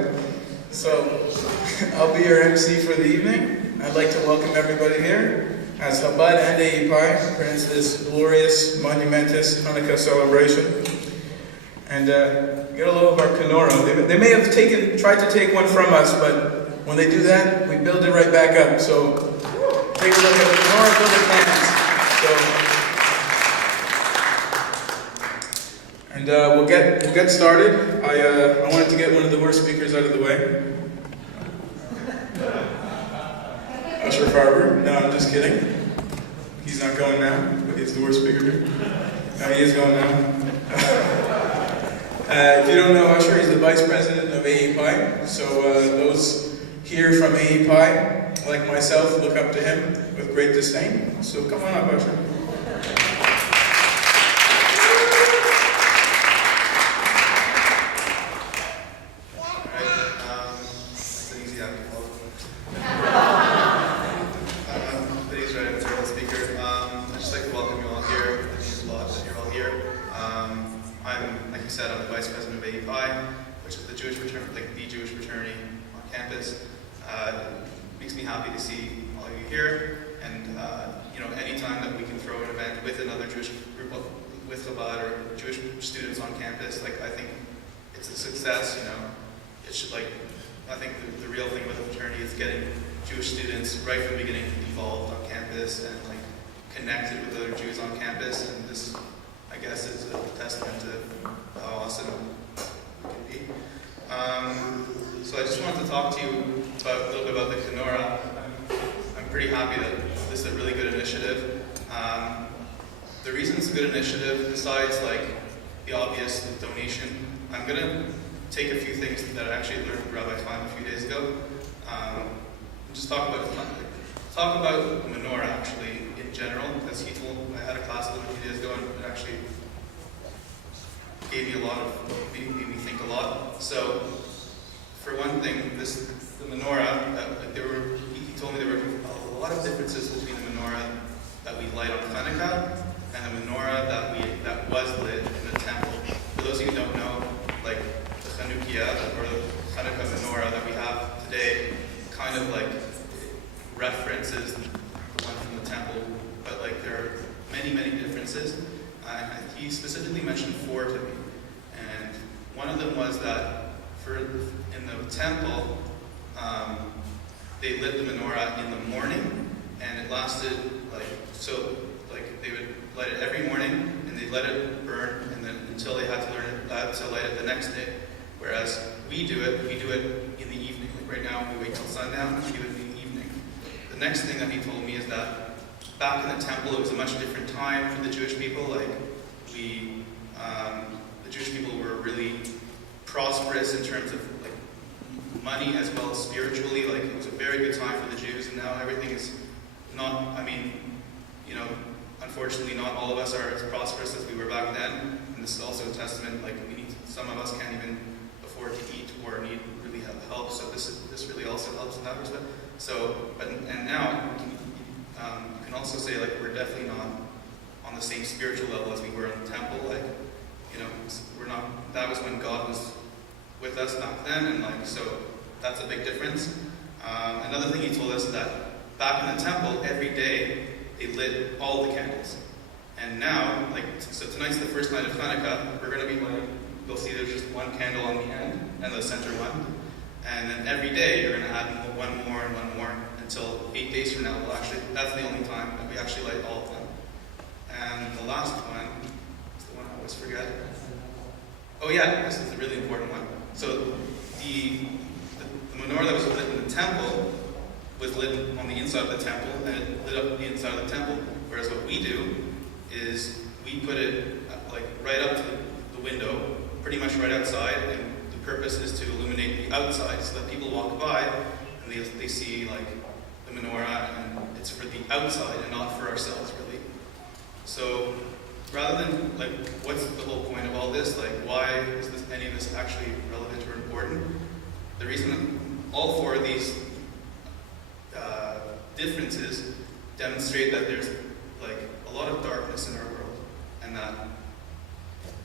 Chanukah. So, I'll be your MC for the evening. I'd like to welcome everybody here as Chabad and AEPI presents this glorious, monumentous Hanukkah celebration. And get a little of our menorah. They may have tried to take one from us, but when they do that, we build it right back up. So, take a look at the menorah building plans. And we'll get started. I wanted to get one of the worst speakers out of the way. Usher Farber. No, I'm just kidding. He's not going now, but he's the worst speaker here. No, he is going now. If you don't know Usher, he's the vice president of AEPI. So those here from AEPI, like myself, look up to him with great disdain. So come on up, Usher. Makes me happy to see all of you here, and anytime that we can throw an event with another Jewish group, with Chabad or Jewish students on campus, I think it's a success. It should I think the real thing with the fraternity is getting Jewish students right from the beginning involved on campus and connected with other Jews on campus, and this, I guess, is a testament to how awesome it can be. So I just wanted to talk to you a little bit about the menorah. I'm pretty happy that this is a really good initiative. The reason it's a good initiative, besides the obvious donation, I'm going to take a few things that I actually learned from Rabbi Klein a few days ago. Just talk about the menorah actually in general, because I had a class with him a few days ago, and it actually made me think a lot. So, for one thing, the menorah, he told me there were a lot of differences between the menorah that we light on Chanukah and the menorah that was lit in the temple. For those of you who don't know, the Chanukah or the Chanukah menorah that we have today kind of references the one from the temple, but there are many, many differences. He specifically mentioned 4 to me, and one of them was that in the temple, they lit the menorah in the morning, and it lasted they would light it every morning, and they let it burn, and then until they had to light it the next day. Whereas we do it in the evening. Right now, we wait till sundown, and we do it in the evening. The next thing that he told me is that back in the temple, it was a much different time for the Jewish people. The Jewish people were really prosperous in terms of money as well as spiritually. It was a very good time for the Jews, and now everything is not. Unfortunately, not all of us are as prosperous as we were back then. And this is also a testament. Some of us can't even afford to eat or need really help. So this really also helps in that respect. So, and now you can also say we're definitely not on the same spiritual level as we were in the temple. We're not. That was when God was with us back then, and so that's a big difference. Another thing he told us is that back in the temple, every day they lit all the candles, and now so tonight's the first night of Chanukah. We're going to be you'll see there's just one candle on the end and the center one, and then every day you're going to add one more and one more until 8 days from now. Well, actually, that's the only time that we actually light all of them. And the last one is the one I always forget. Oh yeah, this is a really important one. So the menorah that was lit in the temple was lit on the inside of the temple, and it lit up the inside of the temple. Whereas what we do is we put it right up to the window, pretty much right outside, and the purpose is to illuminate the outside so that people walk by and they see the menorah, and it's for the outside and not for ourselves really. So rather than what's the whole point of all this? Why is any of this actually relevant or important? The reason all 4 of these differences demonstrate that there's a lot of darkness in our world, and that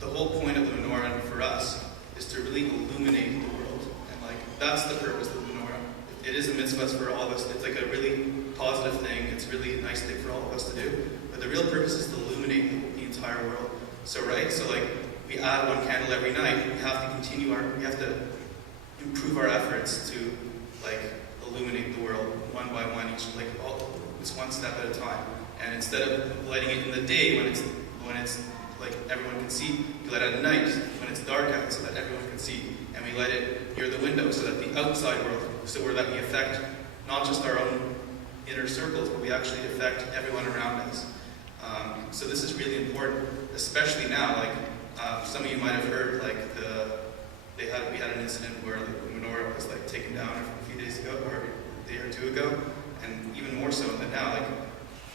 the whole point of the menorah for us is to really illuminate the world and that's the purpose of the menorah. It is a mitzvah for all of us. It's like a really positive thing. It's really a nice thing for all of us to do. But the real purpose is to illuminate the entire world. So like we add one candle every night. We have to we have to improve our efforts to like illuminate the world one by one, it's one step at a time. And instead of lighting it in the day when it's like everyone can see, we light it at night when it's dark out so that everyone can see. And we light it near the window so that the outside world, that we affect not just our own inner circles, but we actually affect everyone around us. So this is really important, especially now. Like some of you might have heard, like we had an incident where the menorah was like taken down a few days ago, or a day or two ago, and even more so than now.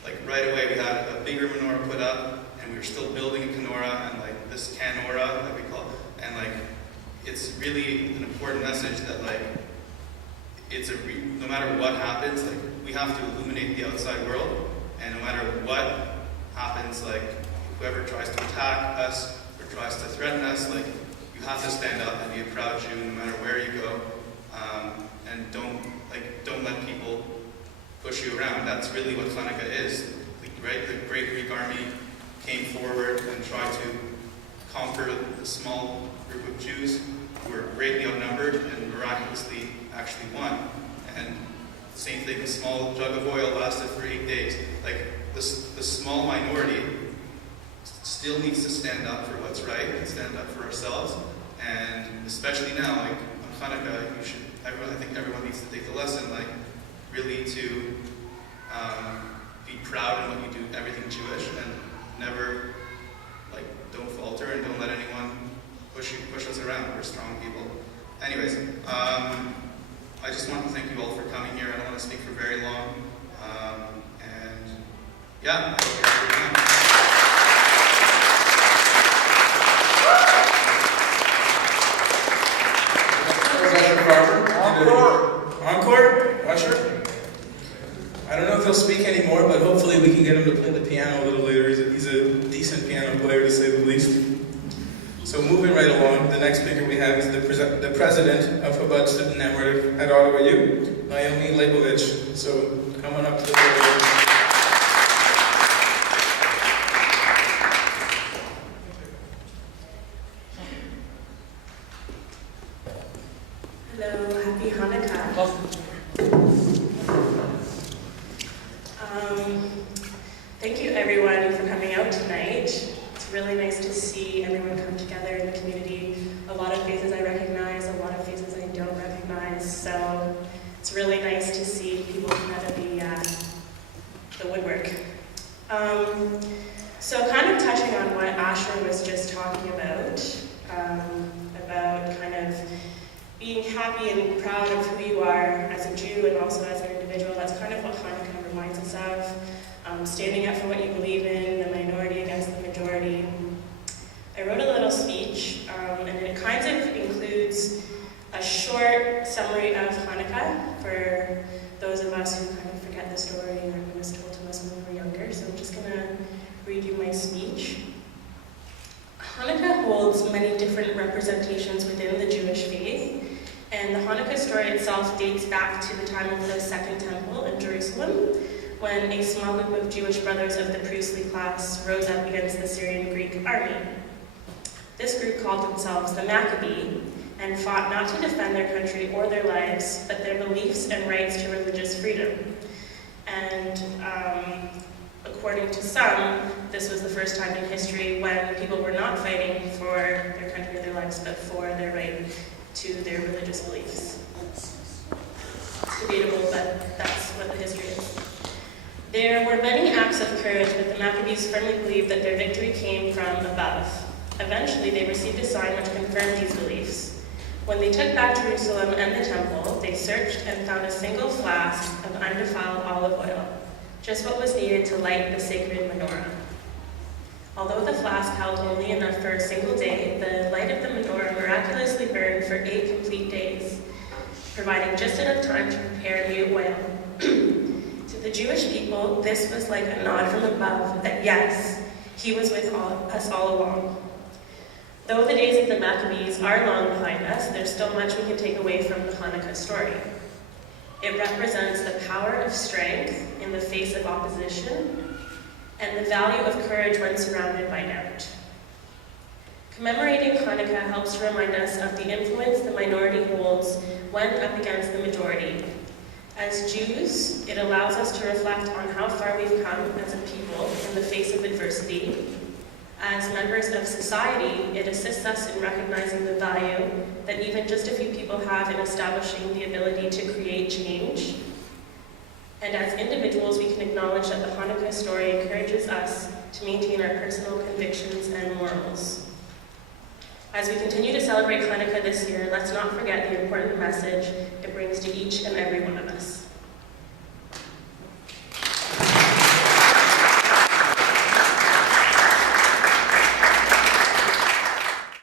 Like right away, we had a bigger menorah put up, and we were still building a menorah, and like this canorah that we call, and like it's really an important message that like no matter what happens, like we have to illuminate the outside world, and no matter what happens, like whoever tries to attack us or tries to threaten us, like you have to stand up and be a proud Jew no matter where you go, and don't let people push you around. That's really what Chanukah is, right? The Great Greek army came forward and tried to conquer the small group of Jews who were greatly outnumbered and miraculously actually won. And same thing, a small jug of oil lasted for 8 days. Like the small minority still needs to stand up for what's right and stand up for ourselves. And especially now, like on Chanukah, I think everyone needs to take the lesson, like really to be proud in what you do, everything Jewish, and never, like, don't falter and don't let anyone push us around. We're strong people. Anyways, I just want to thank you all for coming here. I don't want to speak for very long. And yeah, I hope you have a good time. Encore? Usher? I don't know if he'll speak anymore, but hopefully we can get him to play the piano a little later. He's a decent piano player, to say the least. So moving right along, the next speaker we have is the president of Chabad Student Network at Ottawa U, Naomi Leibovich. So come on up to the podium. Hello, happy Hanukkah. Thank you everyone for coming out tonight. It's really nice to see everyone come together in the community. A lot of faces I recognize, a lot of faces I don't recognize. So it's really nice to see people come out of the woodwork. So kind of touching on what Asher was just talking about kind of being happy and proud of who you are as a Jew and also as an individual. That's kind of what Hanukkah reminds us of. Standing up for what you believe in, the minority against the majority. I wrote a little speech, and it kind of includes a short summary of Hanukkah for those of us who kind of forget the story or it was told to us when we were younger. So I'm just going to read you my speech. Hanukkah holds many different representations within the Jewish faith, and the Hanukkah story itself dates back to the time of the Second Temple in Jerusalem, when a small group of Jewish brothers of the priestly class rose up against the Syrian Greek army. This group called themselves the Maccabee and fought not to defend their country or their lives, but their beliefs and rights to religious freedom. And according to some, this was the first time in history when people were not fighting for their country or their lives, but for their right to their religious beliefs. It's debatable, but that's what the history is. There were many acts of courage, but the Maccabees firmly believed that their victory came from above. Eventually, they received a sign which confirmed these beliefs. When they took back Jerusalem and the temple, they searched and found a single flask of undefiled olive oil, just what was needed to light the sacred menorah. Although the flask held only enough for a single day, the light of the menorah miraculously burned for 8 complete days, providing just enough time to prepare the oil. To the Jewish people, this was like a nod from above that yes, he was with us all along. Though the days of the Maccabees are long behind us, there's still much we can take away from the Hanukkah story. It represents the power of strength in the face of opposition and the value of courage when surrounded by doubt. Commemorating Hanukkah helps to remind us of the influence the minority holds when up against the majority. As Jews, it allows us to reflect on how far we've come as a people in the face of adversity. As members of society, it assists us in recognizing the value that even just a few people have in establishing the ability to create change. And as individuals, we can acknowledge that the Hanukkah story encourages us to maintain our personal convictions and morals. As we continue to celebrate Hanukkah this year, let's not forget the important message it brings to each and every one of us.